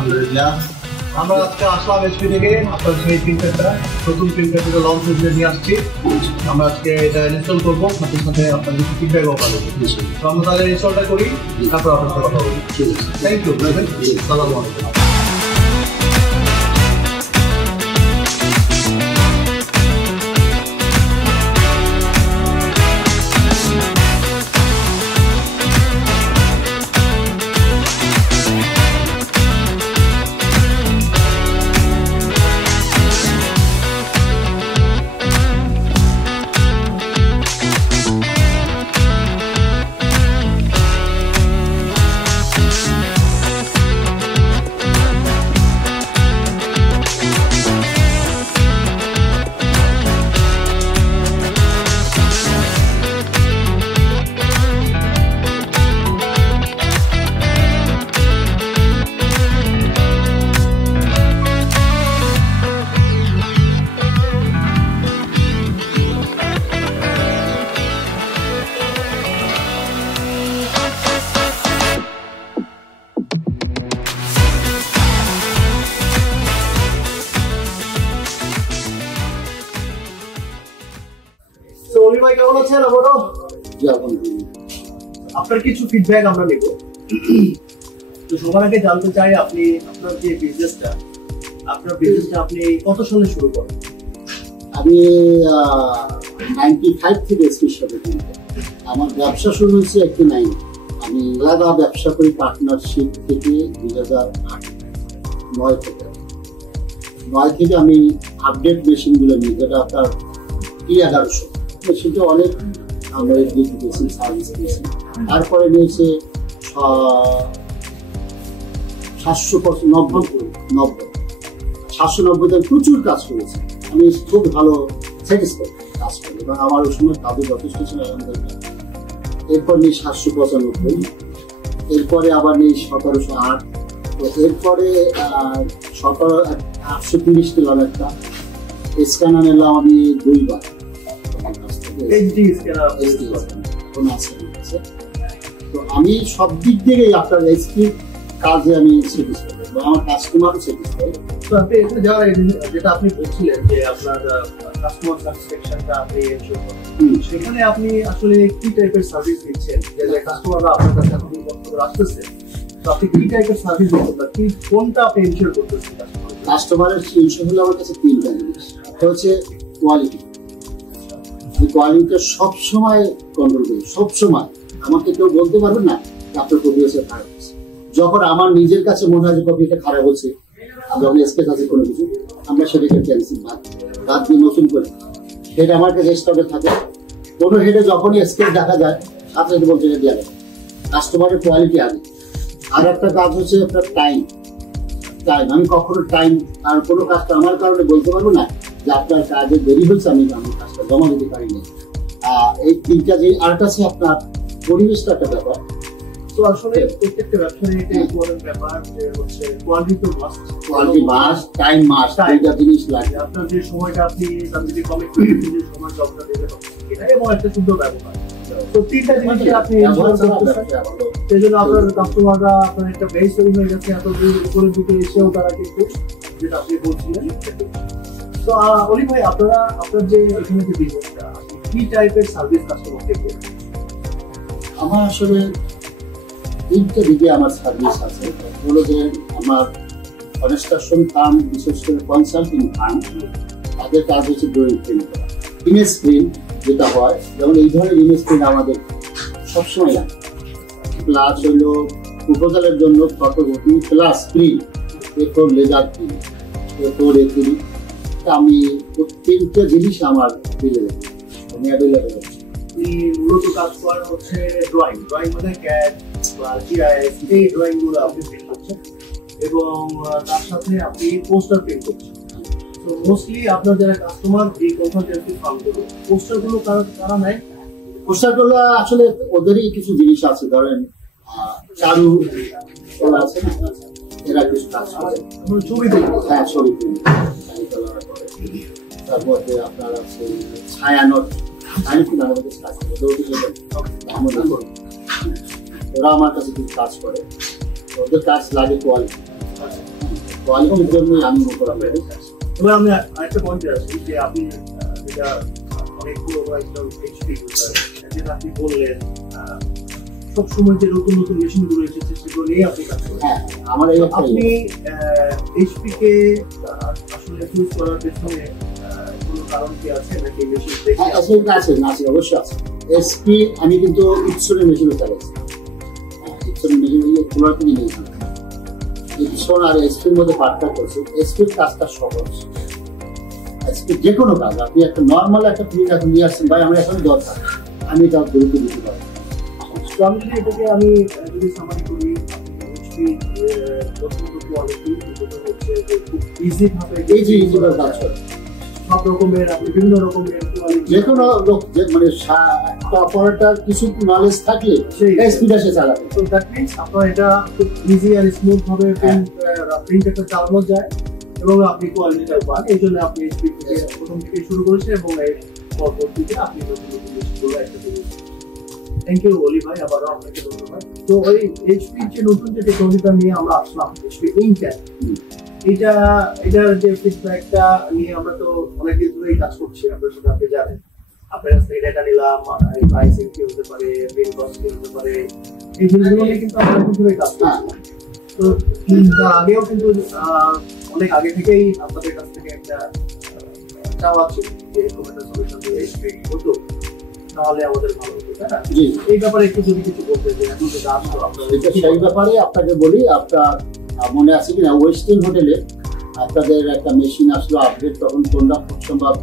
আলহামদুলিল্লাহ। আমরা আজকে আসলাম এসপি থেকে আপনার সেই প্রিন্টারটা নতুন প্রিন্টার থেকে লঞ্চ করে নিয়ে আসছি। আমরা আজকে এটা ইনস্টল করবো, সাথে সাথে আপনার কিছু ফিডব্যাকও পাবো। তো আমরা তাহলে ইনস্টলটা করি, তারপর আপনার সাথে কথা বলি। Thank you. আসসালামু আলাইকুম। ভাই কেমন আছেন? আপনার কিছু ফিডব্যাক আমরা নেব। তো সবার আগে জানতে চাই আপনি আপনার যে বিজনেসটা আপনি কত সালে শুরু করেন? আমি 95 থেকে স্পেশাল আমার ব্যবসা শুরু হয়েছে 89। আমি আলাদা ব্যবসা করি পার্টনারশিপ থেকে 2009 থেকে আমি আপডেট মেশিনগুলো নিই, যেটা আপনার T1100 সেটা অনেক আমরা দিয়েছি, সার্ভিস দিয়েছি। তারপরে নিয়েছে 790 প্রচুর কাজ করেছি। আমি খুব ভালো স্যাটিসফাইড কাজ করি এবং আমার ওই সময় কাজে যথেষ্ট ছিল আলহামদুলিল্লাহ। এরপর নেই 795, এরপরে আবার নেই 1708, তো এরপরে 830 নিলাম একটা স্ক্যানার নিলাম আমি 2 বার। তো আমি সব দিক থেকে আপনার এসপির কাজে আমি স্যাটিসফাইড এবং আমার কাস্টমারও স্যাটিসফাইড। তো আপনি এখানে যারা যেটা আপনি বলছিলেন যে আপনার কাস্টমার স্যাটিসফ্যাকশনটা আপনি এনশিওর করেন, সেখানে আপনি আসলে কি টাইপের সার্ভিস দিচ্ছেন? যে কাস্টমাররা আপনার কাছে এখন আসতেছে, তো আপনি কি টাইপের সার্ভিস দিচ্ছেন, কি কোনটা আপনি এনশিওর করতেছেন? কাস্টমারের ইনশিওর হলো আমার কাছে 3টা জিনিস। একটা হচ্ছে কোয়ালিটি। কোয়ালিটিটা সবসময় কন্ট্রোল করি, সবসময়। আমাকে কেউ বলতে পারবে না আপনার কপি হচ্ছে খারাপ হচ্ছে। যখন আমার নিজের কাছে মনে হয় যে কপিটা খারাপ হচ্ছে, যখন স্পেস আছে কোনো কিছু, আমরা সেটাকে ক্যান্সেল বাদ দিয়ে নতুন করি। হেড আমার কাছে স্টকে থাকে, কোনো হেডে যখনই স্কেচ দেখা যায় সাথে সাথে বলতে দেওয়া যাবে। কাস্টমারের কোয়ালিটি আগে। আর একটা কাজ হচ্ছে আপনার টাইম। আমি কখনো টাইম আর কোনো কাজটা আমার কারণে বলতে পারবো না যে আপনার কাজে দেরি হচ্ছে, আমি আমার কাজটা জমা দিতে পারিনি। এই 3টা যে আর কাছে আপনার পরিবেশটা একটা ব্যাপার। তো আসলে প্রত্যেকটা ব্যবসায় এটা ইম্পর্টেন্ট ব্যাপার যে হচ্ছে কোয়ালিটি তো must. Quality must, time must, দুইটা জিনিস লাগে। আপনার যে সময়টা আপনি যদি কমিটমেন্ট যে সময় জবটা দেবেন এটা এবং একটা সুন্দর ব্যবহার, তো 3টা জিনিস আপনি সেজন্য আপনার কাস্টমাররা আপনার একটা বেস তৈরি হয়ে গেছে। এত উপরের দিকে এসেও তারা কিন্তু যেটা আপনি বলছিলেন। তো অলি ভাই, আপনার যে এখানে যে বিজনেসটা কি টাইপের সার্ভিস কাস্টমারকে দেন? আমার আসলে 3টা দিকে আমার সার্ভিস আছে। হলো যে আমার কনস্ট্রাকশন ফার্ম, বিশেষ করে কনসাল্টিং ফার্ম, তাদের কাজ হচ্ছে ড্রয়িং প্রিন্ট করা। ইমেজ প্রিন্ট যেটা হয়, যেমন এই ধরনের ইমেজ প্রিন্ট আমাদের সবসময় লাগে। প্লাস হইল প্রপোজালের জন্য ফটোকপি প্লাস প্রিন্ট, এরপর লেজার প্রিন্ট, এরপর এগুলি। আমি 3টা জিনিস আমার আমি অ্যাভেলেবেল আছে। মূলত কাজ করা হচ্ছে ড্রয়িং মানে ক্যাড বা জিআইএস, এই ড্রয়িং গুলো আপনি প্রিন্ট করছেন এবং তার সাথে আপনি পোস্টার প্রিন্ট করছেন। তো মোস্টলি আপনার যারা কাস্টমার এই কনসালটেন্সি ফার্মগুলো পোস্টারগুলো তারা নেয়। পোস্টারগুলো আসলে ওদেরই কিছু জিনিস আছে, ধরেন চারু আছে না, এরা কিছু কাজ করে ছবি দেখবো। হ্যাঁ, ছবি তার মধ্যে আপনার আছে ছায়ানট, ওরা আমার কাছে কিছু কাজ করে, ওদের কাজ লাগে কোয়ালিটি। কোয়ালিটির জন্যই আমি মোটা করি। এবার আমি আরেকটা পয়েন্টে আসি যে আপনি যেটা অনেকগুলো একজন এইচপি ইউজার, যেটা আপনি বললেন সবসময় যে নতুন নতুন মেশিনগুলো এসেছে সেগুলো নিয়ে আপনি কাজ করেন। হ্যাঁ, আমার এই আপনি এইচপি কে আসলে চুজ করার পেছনে কোনো কারণ কি আছে নাকি মেশিন দেখে? আছে, অবশ্যই আছে। এসপি আমি কিন্তু ইপসনের মেশিনও চালাচ্ছি, ইপসনের মেশিন খোলার থেকে নিয়েছিলাম। ইপসন আর এসপির মধ্যে পার্থক্য করছে, এসপির কাজটা সহজ। এসপি যে কোনো কাজ, আপনি একটা নর্মাল একটা প্রিন্ট এখন নিয়ে আসছেন, ভাই আমার এখন দরকার, আমি তার গুরুত্ব দিতে পারি। তো আমি যদি এটাকে যদি সামারি করি, এইচপি প্রথমত কোয়ালিটি হচ্ছে যে খুব ইজি ভাবে কাজ করে, সব রকমের আপনি বিভিন্ন রকমের কোয়ালিটি যে কোনো লোক মানে অপারেটর কিছু নলেজ থাকলে এসপিটা সে চালাবে। তো দ্যাট মিন্স আপনার এটা খুব ইজি আর স্মুথ ভাবে প্রিন্টারটা চালানো যায় এবং আপনি কোয়ালিটিটা পান। এই জন্য আপনি এইচপি থেকে প্রথম থেকে শুরু করেছেন এবং এর পরবর্তীতে আপনি নতুন নতুন জিনিসগুলো একটা করেছেন। থ্যাংক ইউ অলি ভাই, আবারও আপনাকে ধন্যবাদ। তো ওই এইচপি যে নতুন যে টেকনোলজিটা নিয়ে আমরা আসলাম, এইচপি ইনক্যাপ, এটার যে ফিডব্যাকটা নিয়ে আমরা তো অনেকদিন ধরেই কাজ করছি, আপনার সাথে আপনি জানেন। আপনার কাছ থেকে ডেটা নিলাম, প্রাইসিং কি হতে পারে, বিল কস্ট কি হতে পারে, এই জিনিসগুলো নিয়ে কিন্তু আমরা এখন ধরে কাজ করছি। তো তার আগেও কিন্তু অনেক আগে থেকেই আপনাদের কাছ থেকে একটা চাওয়া ছিল যে এরকম একটা সলিউশন দিয়ে এইচপি হতো তাহলে আমাদের ভালো হতো, তাই না? এই ব্যাপারে একটু যদি কিছু বলতে যে এখন যেটা আসলো আপনার সেই ব্যাপারে আপনাকে বলি। আপনার মনে আছে কিনা ওয়েস্টিন হোটেলে আপনাদের একটা মেশিন আসলো আপডেট, তখন কোনটা খুব সম্ভব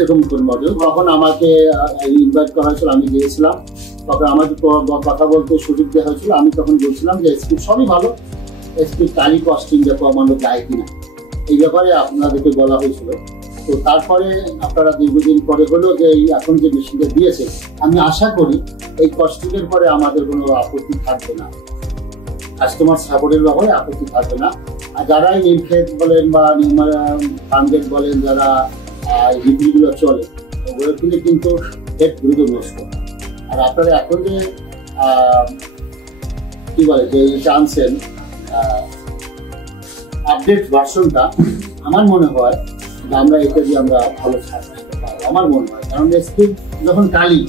এরকম কোন মডেল, তখন আমাকে ইনভাইট করা হয়েছিল, আমি গিয়েছিলাম। তখন আমাকে কথা বলতে সুযোগ দেওয়া হয়েছিল। আমি তখন বলছিলাম যে এসপির সবই ভালো, এসপির টালি কস্টিংটা কমানো যায় কিনা এই ব্যাপারে আপনাদেরকে বলা হয়েছিল। তো তারপরে আপনারা দীর্ঘদিন পরে হলো যে এখন যে মেশিনটা দিয়েছে, আমি আশা করি এই কস্টিংয়ের পরে আমাদের কোনো আপত্তি থাকবে না, কাস্টমার সাপোর্টের ব্যাপারে আপত্তি থাকবে না। আর যারা ইনফেট বলেন বা ফার্মগেট বলেন, যারা রিভিউগুলো চলে ওগুলো কিন্তু হেড দ্রুত নষ্ট। আর আপনারা এখন যে কি বলে যে জানছেন আপডেট ভার্সনটা, আমার মনে হয় আমরা এটা দিয়ে আমরা ভালো সার্ভিস পাবো, আমার মনে হয়। কারণ স্পিড যখন টালি,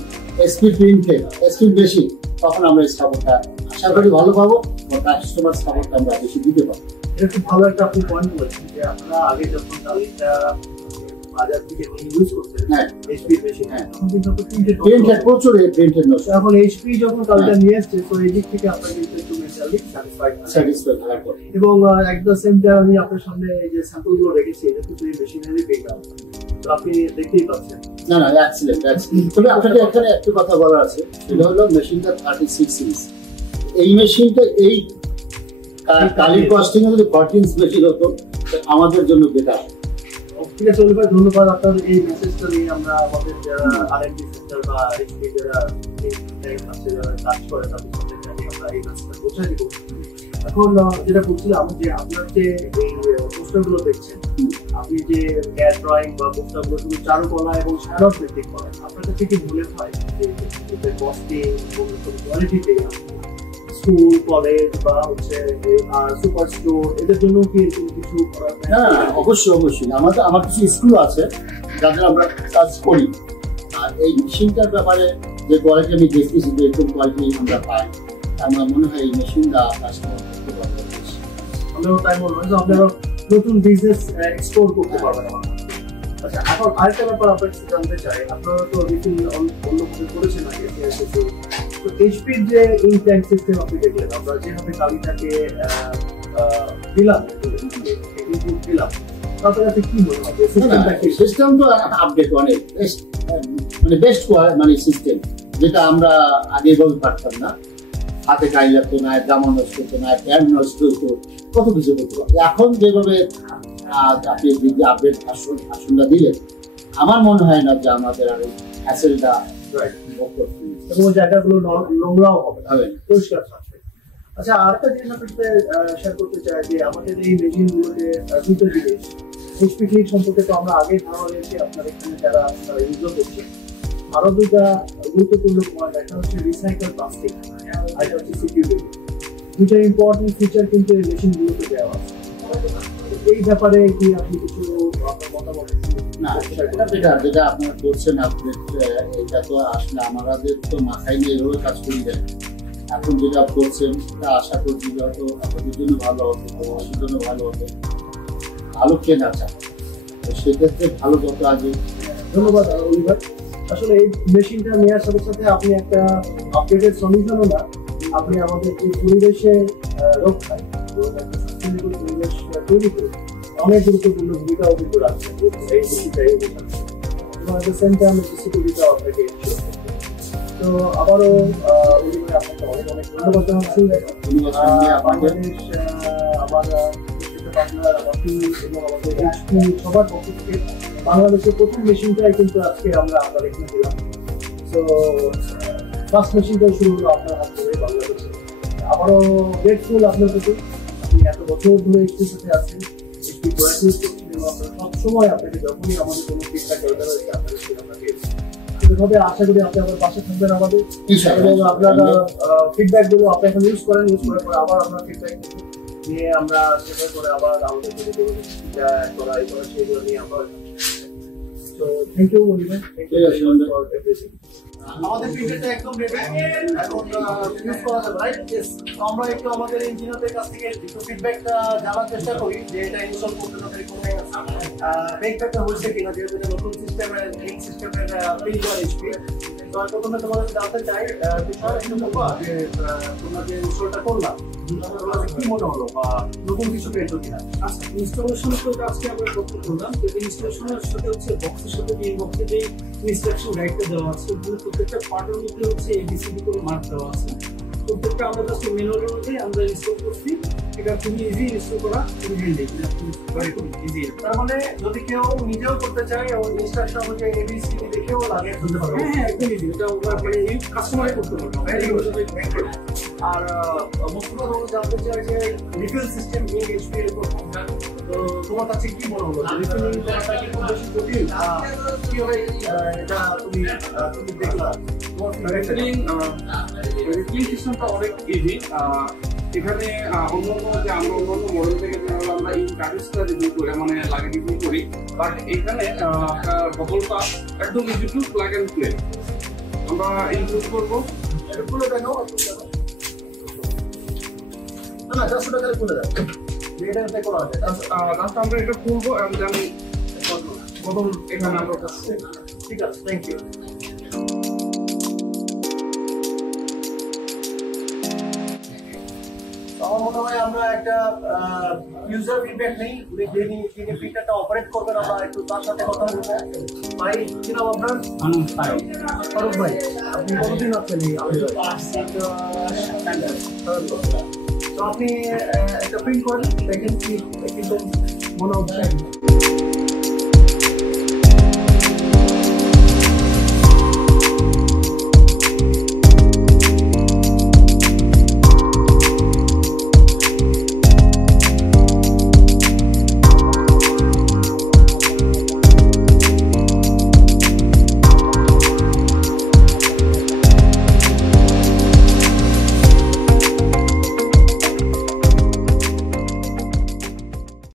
স্পিড প্রিন্টে স্পিড বেশি, তখন আমরা এই সাপোর্টটা আশা করি ভালো পাবো, কাস্টমার সাপোর্টটা আমরা বেশি দিতে পারবো। এটা খুব ভালো একটা আপনি পয়েন্ট বলেছেন যে আপনারা আগে যখন টালিটা বাজার থেকে ইউজ করতেন, এইচপি বেশি, তখন কিন্তু প্রিন্টেড প্রচুর প্রিন্টেড নষ্ট। এখন এইচপি যখন টালিটা নিয়ে আসছে, তো এই দিক থেকে আপনারা কিন্তু একটু মেন্টালি স্যাটিসফাইড থাকবেন। এবং এট দ্য সেম টাইম আমি আপনার সামনে এই যে স্যাম্পলগুলো রেখেছি, এটা কিন্তু এই মেশিনারি পেলাম, তো আপনি দেখতেই পাচ্ছেন। না এক্সিলেন্ট। তবে আপনাকে এখানে একটা কথা বলার আছে, সেটা হলো মেশিনটা 36 সিরিজ। এই মেশিনটা এই টালি কস্টিং এ যদি 14 মেশিন হতো আমাদের জন্য বেটার। ঠিক আছে অলি ভাই, ধন্যবাদ। আপনার এই মেসেজটা নিয়ে আমরা আমাদের যারা আরএনডি সেক্টর বা এইচপি যারা কাজ করে তাদের সাথে আমরা এই মেসেজটা পৌঁছে দিব। এখন যেটা বলছিলাম যে আপনার যে এই পোস্টারগুলো দেখছেন, আপনি যে ক্যাড ড্রয়িং বা পোস্টারগুলো শুধু চারুকলা এবং সারস ভিত্তিক করেন, আপনার কাছে কি মনে হয় যে কস্টিং এবং কোয়ালিটিতে স্কুল, কলেজ বা হচ্ছে সুপার স্টোর এদের জন্য কি কিছু করা? হ্যাঁ, অবশ্যই। আমার কিছু স্কুল আছে যাদের আমরা কাজ করি, আর এই মেশিনটার ব্যাপারে যে কোয়ালিটি আমি দেখতেছি, যে এরকম কোয়ালিটি আমরা পাই, আমার মনে হয় এই মেশিনটা কাস্টমার করতে পারবে। আমরাও তাই মনে হয় যে আপনারা নতুন বিজনেস এক্সপ্লোর করতে পারবেন। আচ্ছা, এখন আরেকটা ব্যাপার আপনার কাছে জানতে চাই, আপনারা তো বিভিন্ন অন্য কিছু করেছেন আগে, তো এইচপির যে ইনট্যাঙ্ক সিস্টেম আপনি দেখলেন, আমরা যেভাবে টালিটাকে দিলাম, আপনার কাছে কি মনে হয় সিস্টেম? তো আপডেট অনেক মানে বেস্ট মানে সিস্টেম, যেটা আমরা আগে বলতে পারতাম না। হাতে কাজ লাগতো না, জামা নষ্ট হতো না, প্যান্ট নষ্ট হতো, কত কিছু করতে পারতো। এখন যেভাবে আপনি যদি আপডেট ভার্সনটা দিলেন, আমার মনে হয় না যে আমাদের আর হ্যাসেলটা জায়গাগুলো নোংরাও হবে, পরিষ্কার থাকবে। আচ্ছা, আরেকটা জিনিস আপনার সাথে শেয়ার করতে চাই যে আমাদের এই মেশিনগুলোতে দুটো জিনিস, এইচপি ক্লিক সম্পর্কে তো আমরা আগে ধারণা নিয়েছি, আপনার এখানে যারা আপনারা ইউজও করছেন। আরো দুটা গুরুত্বপূর্ণ পয়েন্ট, একটা হচ্ছে রিসাইকেল প্লাস্টিক, আর একটা হচ্ছে সিকিউরিটি। দুটো ইম্পর্টেন্ট ফিচার কিন্তু এই মেশিনগুলোতে দেওয়া আছে। এই ব্যাপারে কি আপনি কিছু আপনার মতামত? না, যেটা আপনারা বলছেন আপনি, এটা তো আসলে আমাদের তো মাথায় নিয়ে এভাবে কাজ করি যায়। এখন যেটা বলছেন আশা করছি হয়তো আপনাদের জন্য ভালো হবে, আমাদের জন্য ভালো হবে, ভালো কেনা চায়। তো সেক্ষেত্রে ভালো যত আগে। ধন্যবাদ অলিভার। আসলে এই মেশিনটা নেওয়ার সাথে সাথে আপনি একটা আপডেটেড সলিউশনও না, আপনি আমাদের যে পরিবেশে রক্ষায় একটা পরিবেশ তৈরি করে অনেক গুরুত্বপূর্ণ ভূমিকাও কিন্তু রাখছেন এই মেশিনটা এবং এট দ্য সেম টাইম সিকিউরিটিটাও আপনাকে তো আবারও অলিভার আপনাকে অনেক অনেক ধন্যবাদ জানাচ্ছি। বাংলাদেশ আমার বাংলার আমাকে এবং আমাদের HP সবার পক্ষ থেকে বাংলাদেশের প্রথম মেশিনটাই কিন্তু আজকে আমরা এখানে দিলাম। তো ফার্স্ট মেশিনটাই শুরু হলো আপনার হাত ধরে বাংলাদেশে। আবারও গ্রেটফুল আপনার প্রতি, আপনি এত বছর ধরে HPর সাথে আছেন, HP প্রোডাক্ট ইউজ করছেন এবং আপনার সবসময় আপনাকে যখনই আমাদের কোনো ফিডব্যাক দরকার হয়েছে আপনাদের সেটা আপনাকে সেভাবে আশা করি আপনি আমার পাশে থাকবেন আমাদের এবং আপনারা ফিডব্যাকগুলো আপনি এখন ইউজ করার পরে আবার আমরা ফিডব্যাক নিয়ে আমরা সেভাবে করে আবার আমাদের সেইগুলো নিয়ে আমরা তো thank you Oliver, thank you for everything. আমাদের প্রিন্টারটা একদম রেডি, এখন ইউজ করা যাবে, রাইট? ইয়েস। তো আমরা একটু আমাদের ইঞ্জিনিয়ারদের কাছ থেকে একটু ফিডব্যাকটা জানার চেষ্টা করি যে এটা ইনস্টল করতে তাদের কোনো ফিডব্যাকটা হয়েছে কিনা, যেহেতু নতুন সিস্টেমের এই সিস্টেমের প্রিন্ট করা HP। তো প্রথমে তোমাদের জানতে চাই তুষার, একটু বলবা যে তোমরা যে ইনস্টলটা করলাম কি মনে হলো বা নতুন কিছু পেয়েছো কিনা? আচ্ছা, ইনস্টলেশন তো আজকে আমরা করতে করলাম। তো ইনস্টলেশনের সাথে হচ্ছে বক্সের সাথে এই বক্সে যে ইনস্ট্রাকশন গাইডটা দেওয়া আছে, প্রত্যেকটা পার্টের মধ্যে হচ্ছে ABCD করে মার্ক দেওয়া আছে। প্রত্যেকটা আমরা জাস্ট ম্যানুয়াল অনুযায়ী আমরা ইনস্টল করছি। এটা খুবই ইজি ইনস্টল করা, খুবই হ্যান্ডি, খুবই ইজি। তার মানে যদি কেউ নিজেও করতে চায় এবং ইনস্ট্রাকশন অনুযায়ী ABCD দেখেও লাগিয়ে ফেলতে পারবে। হ্যাঁ, একদম ইজি। এটা আমরা মানে এই কাস্টমারে করতে পারবো। Very good. আর মুখ্য জানতে চাই যে রিফিল সিস্টেম নিয়ে HP এর উপর তো তোমার কাছে কি মনে হলো? রিফিলিং করাটা কি খুব বেশি জটিল? কিভাবে এটা তুমি দেখলা? রিফিলিং সিস্টেমটা অনেক ইজি। এখানে অন্যান্য যে আমরা অন্যান্য মডেল থেকে আমরা এই কাগজটা রিভিউ করি, মানে লাগিয়ে রিভিউ করি, বাট এখানে বোতলটা একদম easy to plug and play. আমরা ইনক্লুড করবো খুলে দেখো, না জাস্ট ওটা খালি খুলে দেখো, এটা করা আছে। লাস্ট আমরা এটা খুলবো এবং আমি বোতল এখানে আমরা কাছে। ঠিক আছে, থ্যাংক ইউ। আমার মনে হয় আমরা একটা ইউজার ফিডব্যাক নেই, যিনি প্রিন্টারটা অপারেট করবেন, আমরা একটু তার সাথে কথা বলবো। ভাই কি নাম আপনার? ফারুক ভাই, আপনি কতদিন আছেন এই তো আপনি একটা প্রিন্ট করেন, দেখেন কি মনে হচ্ছে।